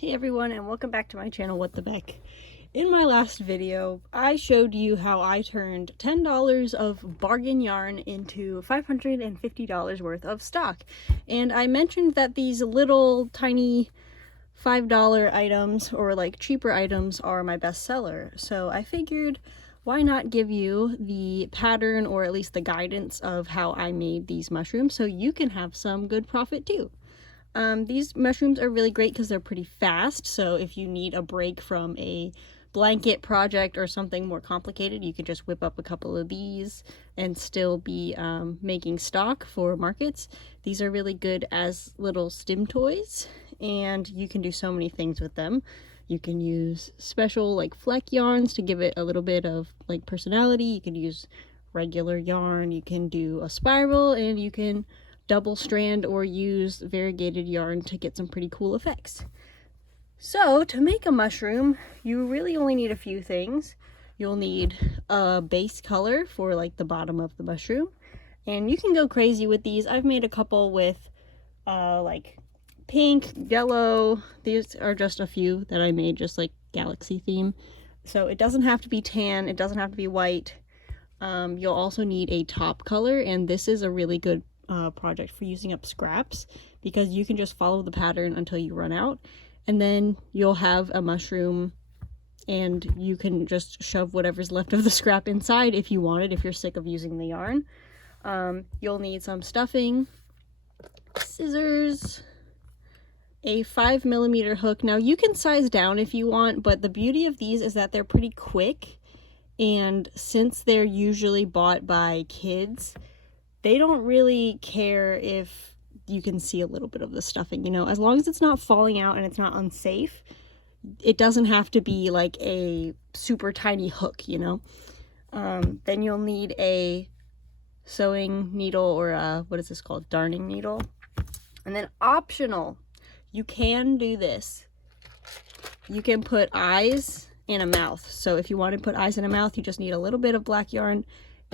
Hey everyone, and welcome back to my channel, What the Beck. In my last video, I showed you how I turned $10 of bargain yarn into $550 worth of stock. And I mentioned that these little tiny $5 items, or like cheaper items, are my best seller. So I figured, why not give you the pattern, or at least the guidance of how I made these mushrooms, so you can have some good profit too. These mushrooms are really great because they're pretty fast, so if you need a break from a blanket project or something more complicated, you can just whip up a couple of these and still be making stock for markets. These are really good as little stim toys, and you can do so many things with them. You can use special like fleck yarns to give it a little bit of like personality. You can use regular yarn, you can do a spiral, and you can double strand or use variegated yarn to get some pretty cool effects. So to make a mushroom, you really only need a few things. You'll need a base color for like the bottom of the mushroom, and you can go crazy with these. I've made a couple with like pink, yellow. These are just a few that I made, just like galaxy theme. So it doesn't have to be tan, it doesn't have to be white. You'll also need a top color, and this is a really good project for using up scraps, because you can just follow the pattern until you run out, and then you'll have a mushroom and you can just shove whatever's left of the scrap inside if you want it, if you're sick of using the yarn. You'll need some stuffing, scissors, a 5mm hook. Now you can size down if you want, but the beauty of these is that they're pretty quick, and since they're usually bought by kids, they don't really care if you can see a little bit of the stuffing, you know, as long as it's not falling out and it's not unsafe. It doesn't have to be like a super tiny hook, you know. Then you'll need a sewing needle, or what is this called? Darning needle. And then optional, you can do this. You can put eyes and a mouth. So if you want to put eyes and a mouth, you just need a little bit of black yarn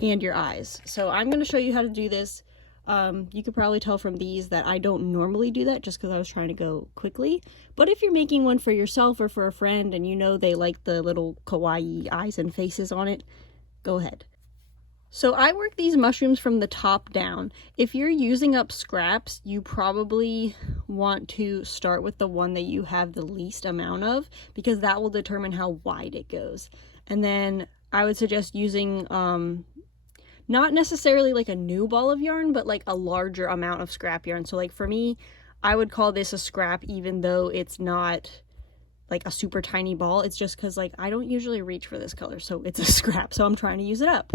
and your eyes. So I'm going to show you how to do this. You could probably tell from these that I don't normally do that, just because I was trying to go quickly. But if you're making one for yourself or for a friend and you know they like the little kawaii eyes and faces on it, go ahead. So I work these mushrooms from the top down. If you're using up scraps, you probably want to start with the one that you have the least amount of, because that will determine how wide it goes. And then I would suggest using not necessarily like a new ball of yarn, but like a larger amount of scrap yarn. So like for me, I would call this a scrap, even though it's not like a super tiny ball. It's just because like I don't usually reach for this color, so it's a scrap, so I'm trying to use it up.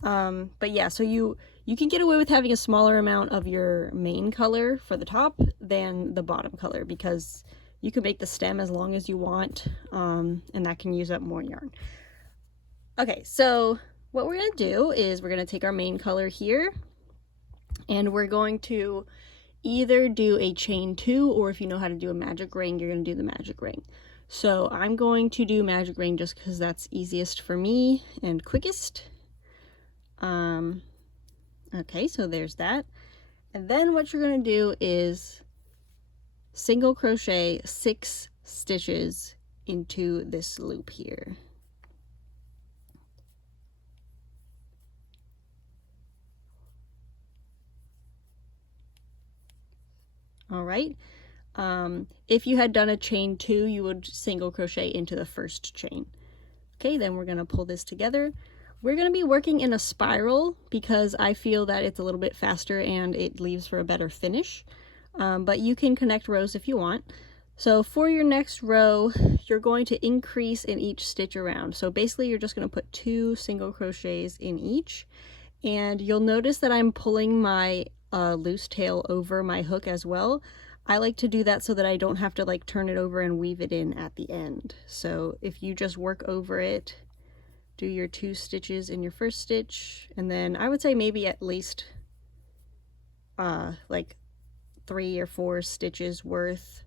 But yeah, so you can get away with having a smaller amount of your main color for the top than the bottom color, because you can make the stem as long as you want, and that can use up more yarn. Okay, so what we're going to do is we're going to take our main color here, and we're going to either do a chain 2, or if you know how to do a magic ring, you're going to do the magic ring. So I'm going to do magic ring just because that's easiest for me and quickest. Okay, so there's that. And then what you're going to do is single crochet 6 stitches into this loop here. All right. If you had done a chain 2, you would single crochet into the first chain. Okay, then we're going to pull this together. We're going to be working in a spiral because I feel that it's a little bit faster and it leaves for a better finish. But you can connect rows if you want. So for your next row, you're going to increase in each stitch around. So basically you're just going to put 2 single crochets in each. And you'll notice that I'm pulling my loose tail over my hook as well. I like to do that so that I don't have to like turn it over and weave it in at the end. So if you just work over it, do your 2 stitches in your first stitch, and then I would say maybe at least like 3 or 4 stitches worth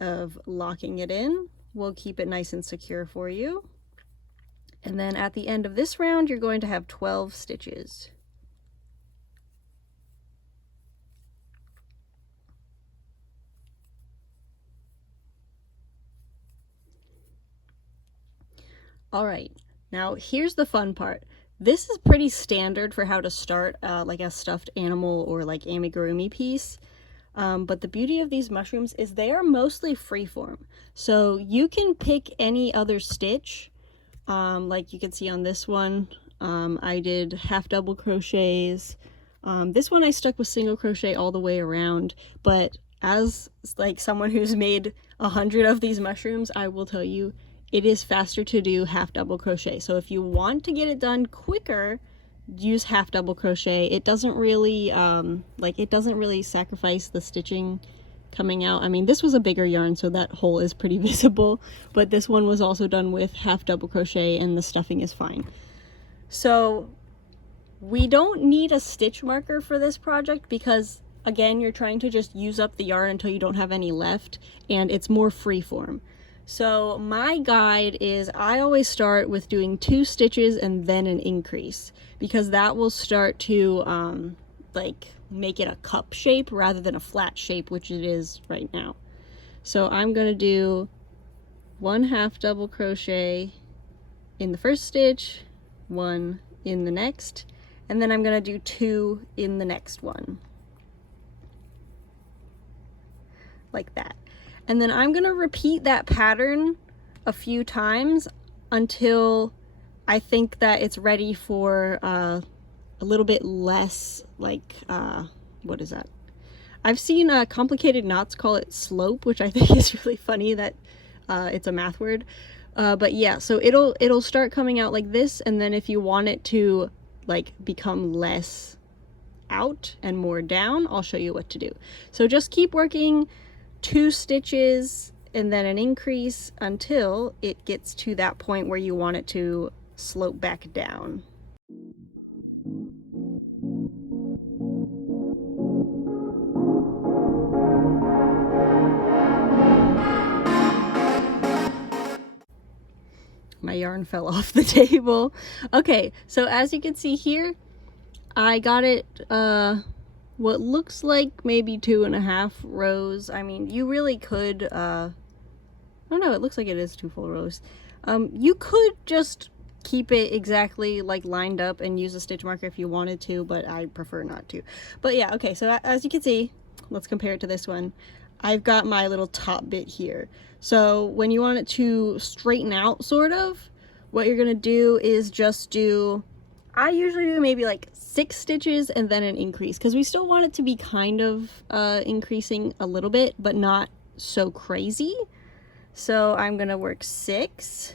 of locking it in will keep it nice and secure for you. And then at the end of this round, you're going to have 12 stitches. All right, now here's the fun part. This is pretty standard for how to start like a stuffed animal or like amigurumi piece. But the beauty of these mushrooms is they are mostly freeform. So you can pick any other stitch. Like you can see on this one, I did half double crochets. This one I stuck with single crochet all the way around, but as like someone who's made 100 of these mushrooms, I will tell you it is faster to do half double crochet. So if you want to get it done quicker, use half double crochet. It doesn't really it doesn't really sacrifice the stitching coming out. I mean, this was a bigger yarn, so that hole is pretty visible, but this one was also done with half double crochet and the stuffing is fine. So we don't need a stitch marker for this project because again, you're trying to just use up the yarn until you don't have any left, and it's more freeform. So my guide is I always start with doing 2 stitches and then an increase, because that will start to like make it a cup shape rather than a flat shape, which it is right now. So I'm going to do 1 half double crochet in the first stitch, 1 in the next, and then I'm going to do 2 in the next one. Like that. And then I'm going to repeat that pattern a few times until I think that it's ready for a little bit less like, what is that? I've seen complicated knots call it slope, which I think is really funny that it's a math word. But yeah, so it'll start coming out like this, and then if you want it to like become less out and more down, I'll show you what to do. So just keep working 2 stitches and then an increase until it gets to that point where you want it to slope back down. My yarn fell off the table. Okay, so as you can see here, I got it what looks like maybe 2.5 rows. I mean, you really could, oh no, it looks like it is 2 full rows. You could just keep it exactly like lined up and use a stitch marker if you wanted to, but I prefer not to. But yeah, okay, so as you can see, let's compare it to this one. I've got my little top bit here. So when you want it to straighten out, sort of, what you're gonna do is just do, I usually do maybe like 6 stitches and then an increase, because we still want it to be kind of increasing a little bit, but not so crazy. So I'm gonna work 6,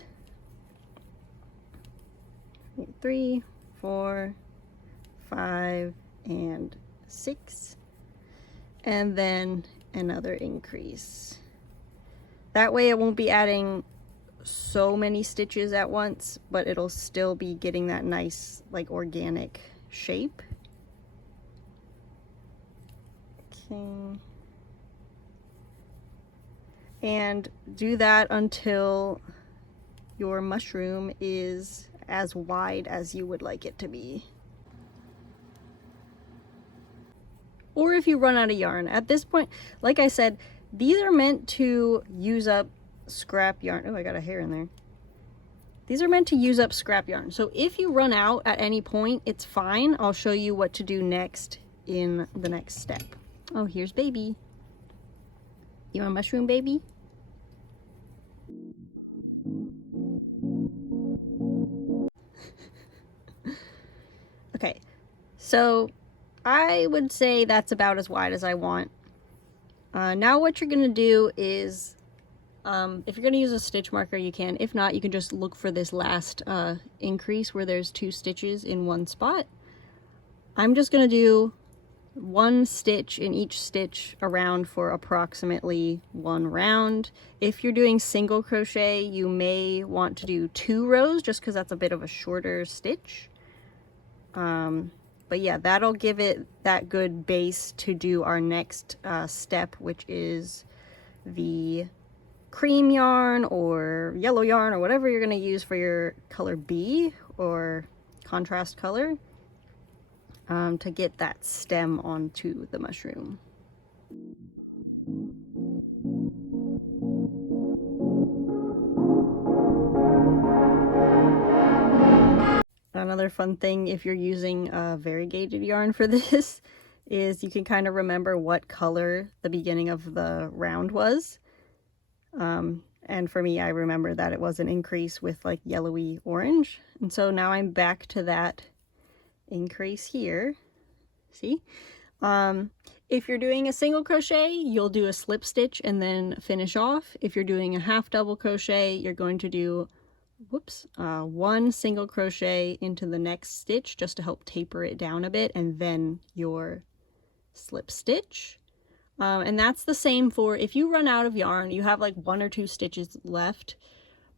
3, 4, 5, and 6, and then another increase. That way it won't be adding so many stitches at once, but it'll still be getting that nice like organic shape. Okay. And do that until your mushroom is as wide as you would like it to be. Or if you run out of yarn. At this point, like I said, these are meant to use up scrap yarn. Oh, I got a hair in there. These are meant to use up scrap yarn. So if you run out at any point, it's fine. I'll show you what to do next in the next step. Oh, here's baby. You want a mushroom, baby? Okay, so I would say that's about as wide as I want. Now what you're gonna do is, if you're gonna use a stitch marker, you can. If not, you can just look for this last increase where there's 2 stitches in one spot. I'm just gonna do 1 stitch in each stitch around for approximately 1 round. If you're doing single crochet, you may want to do 2 rows just because that's a bit of a shorter stitch. But yeah, that'll give it that good base to do our next step, which is the cream yarn or yellow yarn or whatever you're going to use for your color B or contrast color, to get that stem onto the mushroom. another fun thing if you're using variegated yarn for this is you can kind of remember what color the beginning of the round was. And for me, I remember that it was an increase with like yellowy orange. And so now I'm back to that increase here. See? If you're doing a single crochet, you'll do a slip stitch and then finish off. If you're doing a half double crochet, you're going to do, one single crochet into the next stitch just to help taper it down a bit, and then your slip stitch. And that's the same for if you run out of yarn, you have like 1 or 2 stitches left.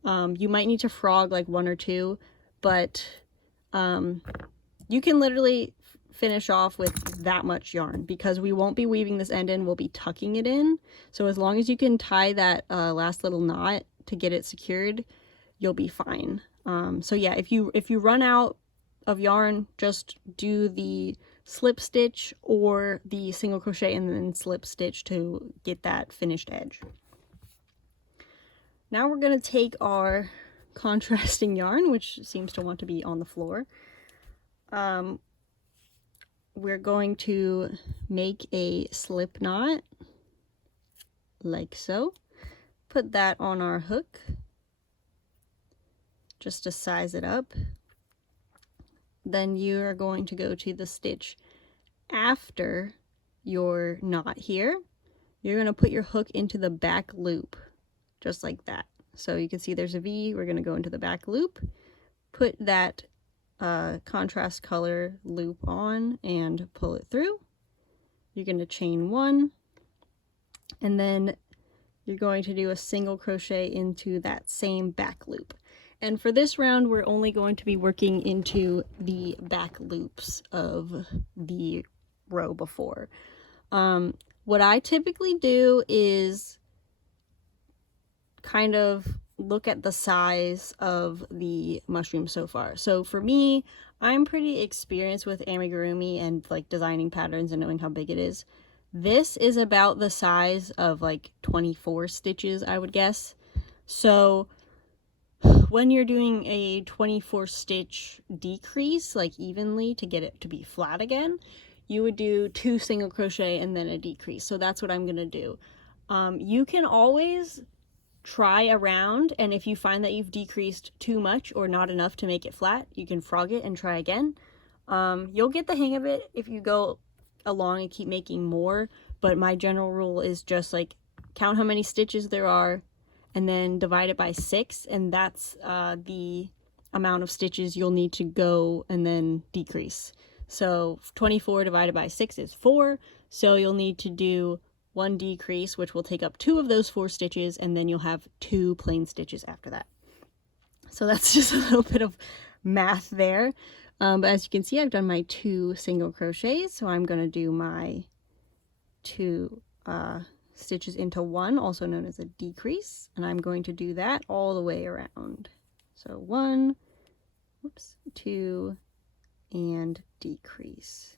You might need to frog like 1 or 2, but you can literally finish off with that much yarn because we won't be weaving this end in, we'll be tucking it in. So as long as you can tie that last little knot to get it secured, you'll be fine. So yeah, if you run out of yarn, just do the slip stitch or the single crochet and then slip stitch to get that finished edge. Now we're going to take our contrasting yarn, which seems to want to be on the floor. We're going to make a slip knot like so. Put that on our hook just to size it up. Then you are going to go to the stitch after your knot here. You're going to put your hook into the back loop just like that. So you can see there's a V. We're going to go into the back loop, put that contrast color loop on and pull it through. You're going to chain 1 and then you're going to do a single crochet into that same back loop. And for this round, we're only going to be working into the back loops of the row before. What I typically do is kind of look at the size of the mushroom so far. So for me, I'm pretty experienced with amigurumi and like designing patterns and knowing how big it is. This is about the size of like 24 stitches, I would guess. So when you're doing a 24 stitch decrease, like evenly to get it to be flat again, you would do 2 single crochet and then a decrease. So that's what I'm going to do. You can always try around, and if you find that you've decreased too much or not enough to make it flat, you can frog it and try again. You'll get the hang of it if you go along and keep making more, but my general rule is just like count how many stitches there are and then divide it by 6, and that's the amount of stitches you'll need to go and then decrease. So 24 divided by 6 is 4, so you'll need to do 1 decrease, which will take up 2 of those 4 stitches, and then you'll have 2 plain stitches after that. So that's just a little bit of math there. But as you can see, I've done my 2 single crochets, so I'm going to do my 2 stitches into 1, also known as a decrease, and I'm going to do that all the way around. So 1, 2, and decrease.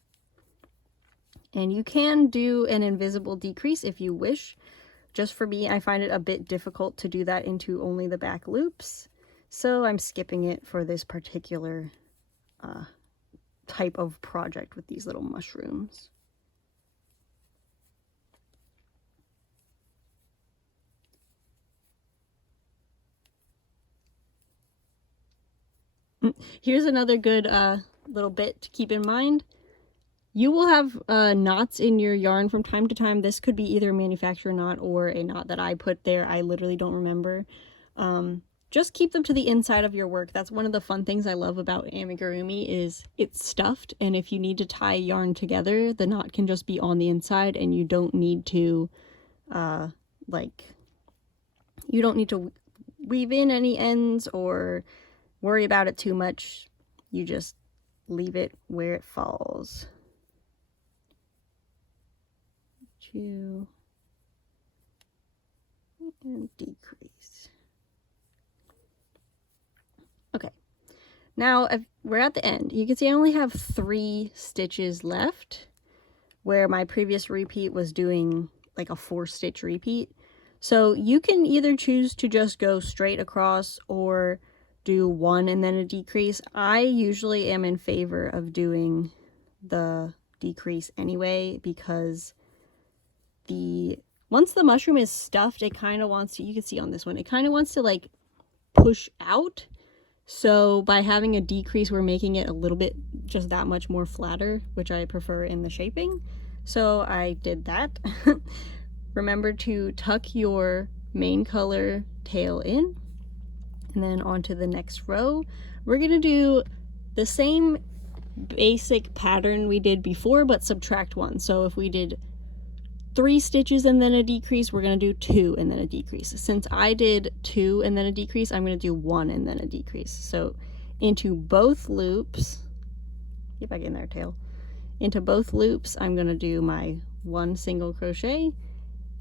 And you can do an invisible decrease if you wish. Just for me, I find it a bit difficult to do that into only the back loops, so I'm skipping it for this particular type of project with these little mushrooms. Here's another good little bit to keep in mind. You will have knots in your yarn from time to time. This could be either a manufacturer knot or a knot that I put there. I literally don't remember. Just keep them to the inside of your work. That's one of the fun things I love about amigurumi is it's stuffed, and if you need to tie yarn together, the knot can just be on the inside, and you don't need to weave in any ends or worry about it too much. You just leave it where it falls. 2 and decrease. Okay, now we're at the end. You can see I only have 3 stitches left, where my previous repeat was doing like a 4-stitch repeat. So you can either choose to just go straight across or do one and then a decrease. I usually am in favor of doing the decrease anyway, because once the mushroom is stuffed, it kind of wants to, you can see on this one, it kind of wants to like push out. So by having a decrease, we're making it a little bit just that much more flatter, which I prefer in the shaping. So I did that. Remember to tuck your main color tail in, and then onto the next row. We're gonna do the same basic pattern we did before, but subtract one. So if we did 3 stitches and then a decrease, we're going to do 2 and then a decrease. Since I did 2 and then a decrease, I'm going to do 1 and then a decrease. So into both loops, get back in there, tail. Into both loops, I'm going to do my 1 single crochet,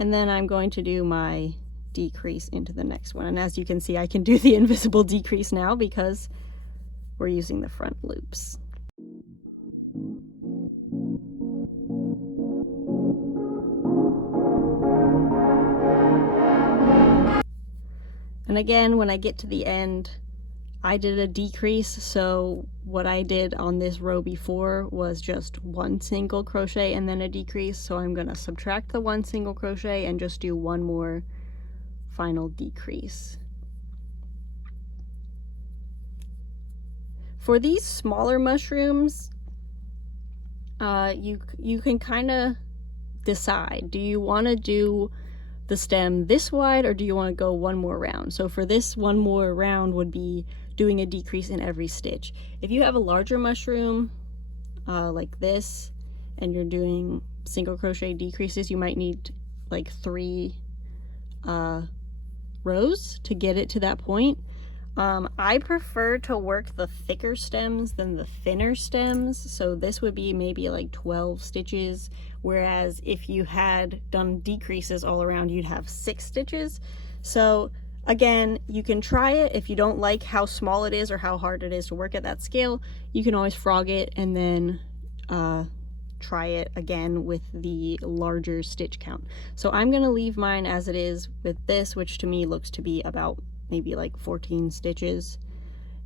and then I'm going to do my decrease into the next one. And as you can see, I can do the invisible decrease now because we're using the front loops. And again, when I get to the end, I did a decrease, so what I did on this row before was just 1 single crochet and then a decrease, so I'm going to subtract the 1 single crochet and just do 1 more final decrease. For these smaller mushrooms, you can kind of decide, do you want to do the stem this wide or do you want to go 1 more round? So for this 1 more round would be doing a decrease in every stitch. If you have a larger mushroom like this and you're doing single crochet decreases, you might need like 3 rows to get it to that point. I prefer to work the thicker stems than the thinner stems, so this would be maybe like 12 stitches, whereas if you had done decreases all around, you'd have 6 stitches. So again, you can try it. If you don't like how small it is or how hard it is to work at that scale, you can always frog it and then try it again with the larger stitch count. So I'm going to leave mine as it is with this, which to me looks to be about maybe like 14 stitches,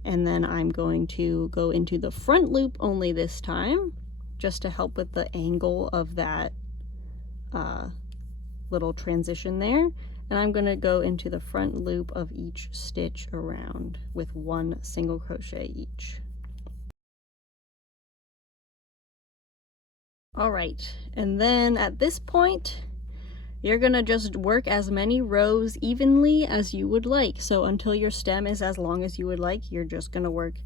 and then I'm going to go into the front loop only this time, just to help with the angle of that little transition there. And I'm going to go into the front loop of each stitch around with 1 single crochet each. All right, and then at this point you're gonna just work as many rows evenly as you would like. So until your stem is as long as you would like, you're just gonna work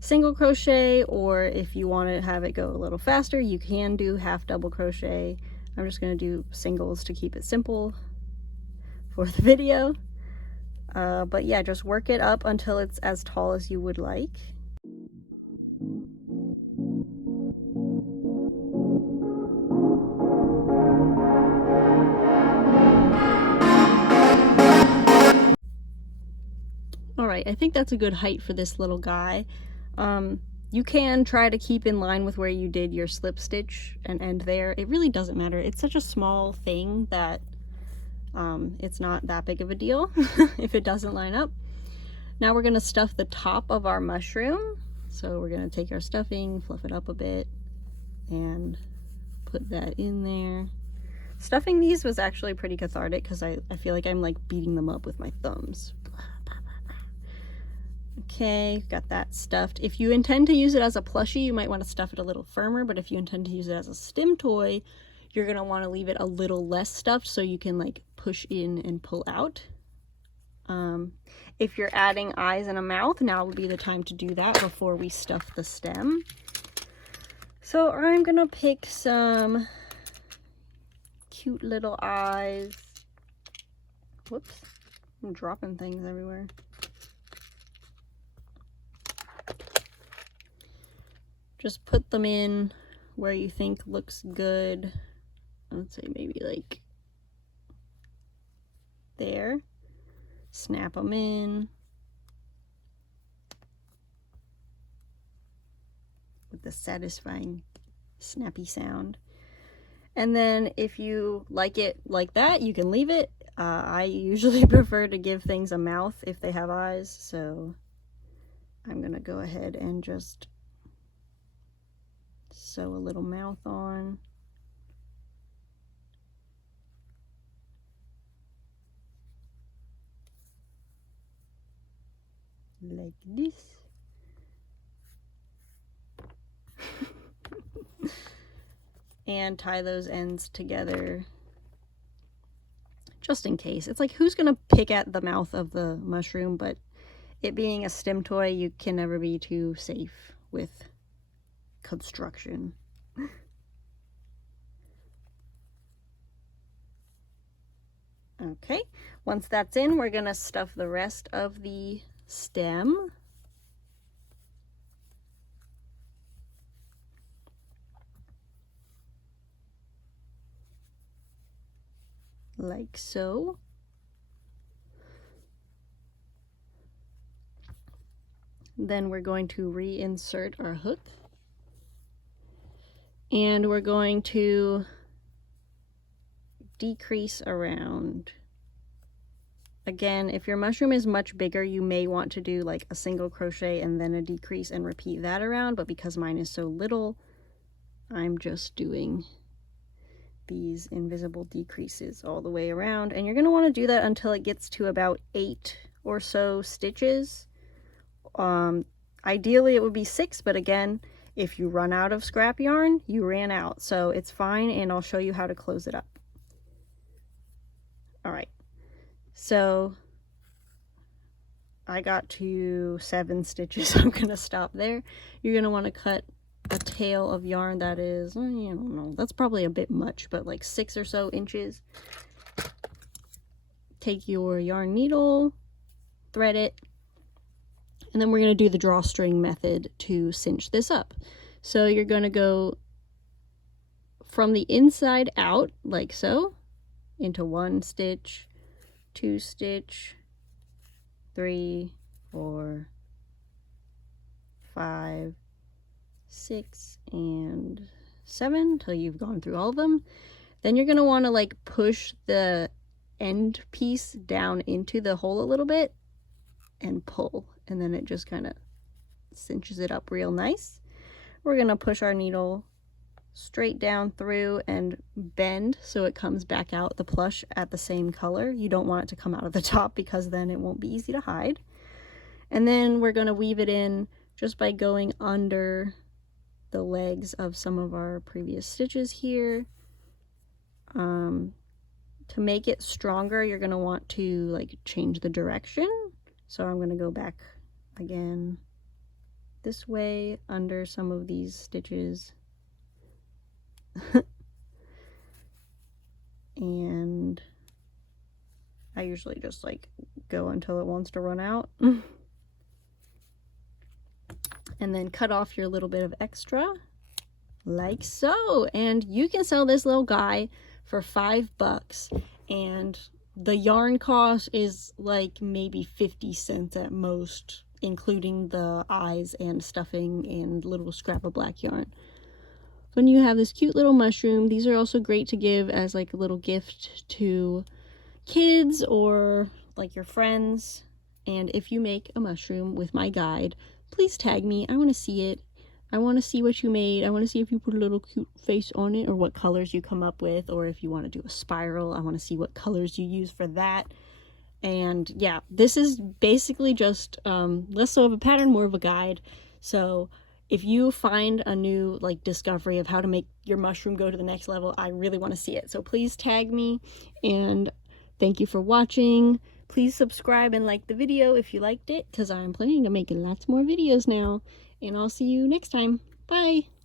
single crochet, or if you want to have it go a little faster, you can do half double crochet. I'm just gonna do singles to keep it simple for the video. But yeah, just work it up until it's as tall as you would like. Alright, I think that's a good height for this little guy. You can try to keep in line with where you did your slip stitch and end there. It really doesn't matter. It's such a small thing that it's not that big of a deal if it doesn't line up. Now we're going to stuff the top of our mushroom. So we're going to take our stuffing, fluff it up a bit, and put that in there. Stuffing these was actually pretty cathartic because I feel like I'm like beating them up with my thumbs. Okay, got that stuffed. If you intend to use it as a plushie, you might want to stuff it a little firmer, but if you intend to use it as a stim toy, you're going to want to leave it a little less stuffed so you can like push in and pull out. If you're adding eyes and a mouth, now would be the time to do that before we stuff the stem. So I'm going to pick some cute little eyes. Whoops, I'm dropping things everywhere. Just put them in where you think looks good. Let's say maybe like there. Snap them in with the satisfying snappy sound. And then if you like it like that, you can leave it. I usually prefer to give things a mouth if they have eyes, so I'm gonna go ahead and just sew a little mouth on. Like this. And tie those ends together just in case. It's like, who's gonna pick at the mouth of the mushroom? But it being a Stim toy, you can never be too safe with construction. Okay, once that's in, we're gonna stuff the rest of the stem. Like so. Then we're going to reinsert our hook. And we're going to decrease around. Again, if your mushroom is much bigger, you may want to do like a single crochet and then a decrease and repeat that around, but because mine is so little, I'm just doing these invisible decreases all the way around. And you're going to want to do that until it gets to about 8 or so stitches. Ideally it would be 6, but again, if you run out of scrap yarn, you ran out, so it's fine, and I'll show you how to close it up. All right, so I got to 7 stitches. I'm gonna stop there. You're gonna want to cut a tail of yarn that is, I don't know, that's probably a bit much, but like 6 or so inches. Take your yarn needle, thread it, and then we're going to do the drawstring method to cinch this up. So you're going to go from the inside out, like so, into 1 stitch, 2 stitch, 3, 4, 5, 6, and 7 until you've gone through all of them. Then you're going to want to like push the end piece down into the hole a little bit and pull, and then it just kind of cinches it up real nice. We're going to push our needle straight down through and bend so it comes back out the plush at the same color. You don't want it to come out of the top because then it won't be easy to hide. And then we're going to weave it in just by going under the legs of some of our previous stitches here. To make it stronger, you're going to want to like change the direction. So I'm going to go back again this way under some of these stitches. And I usually just like go until it wants to run out. And then cut off your little bit of extra like so. And you can sell this little guy for $5, and the yarn cost is like maybe 50 cents at most, including the eyes and stuffing and little scrap of black yarn. When you have this cute little mushroom, these are also great to give as like a little gift to kids or like your friends. And if you make a mushroom with my guide, please tag me. I want to see it. I want to see what you made. I want to see if you put a little cute face on it, or what colors you come up with, or if you want to do a spiral, I want to see what colors you use for that. And yeah, this is basically just less so of a pattern, more of a guide. So if you find a new like discovery of how to make your mushroom go to the next level, I really want to see it. So please tag me, and thank you for watching. Please subscribe and like the video if you liked it, because I'm planning to make lots more videos now. And I'll see you next time. Bye!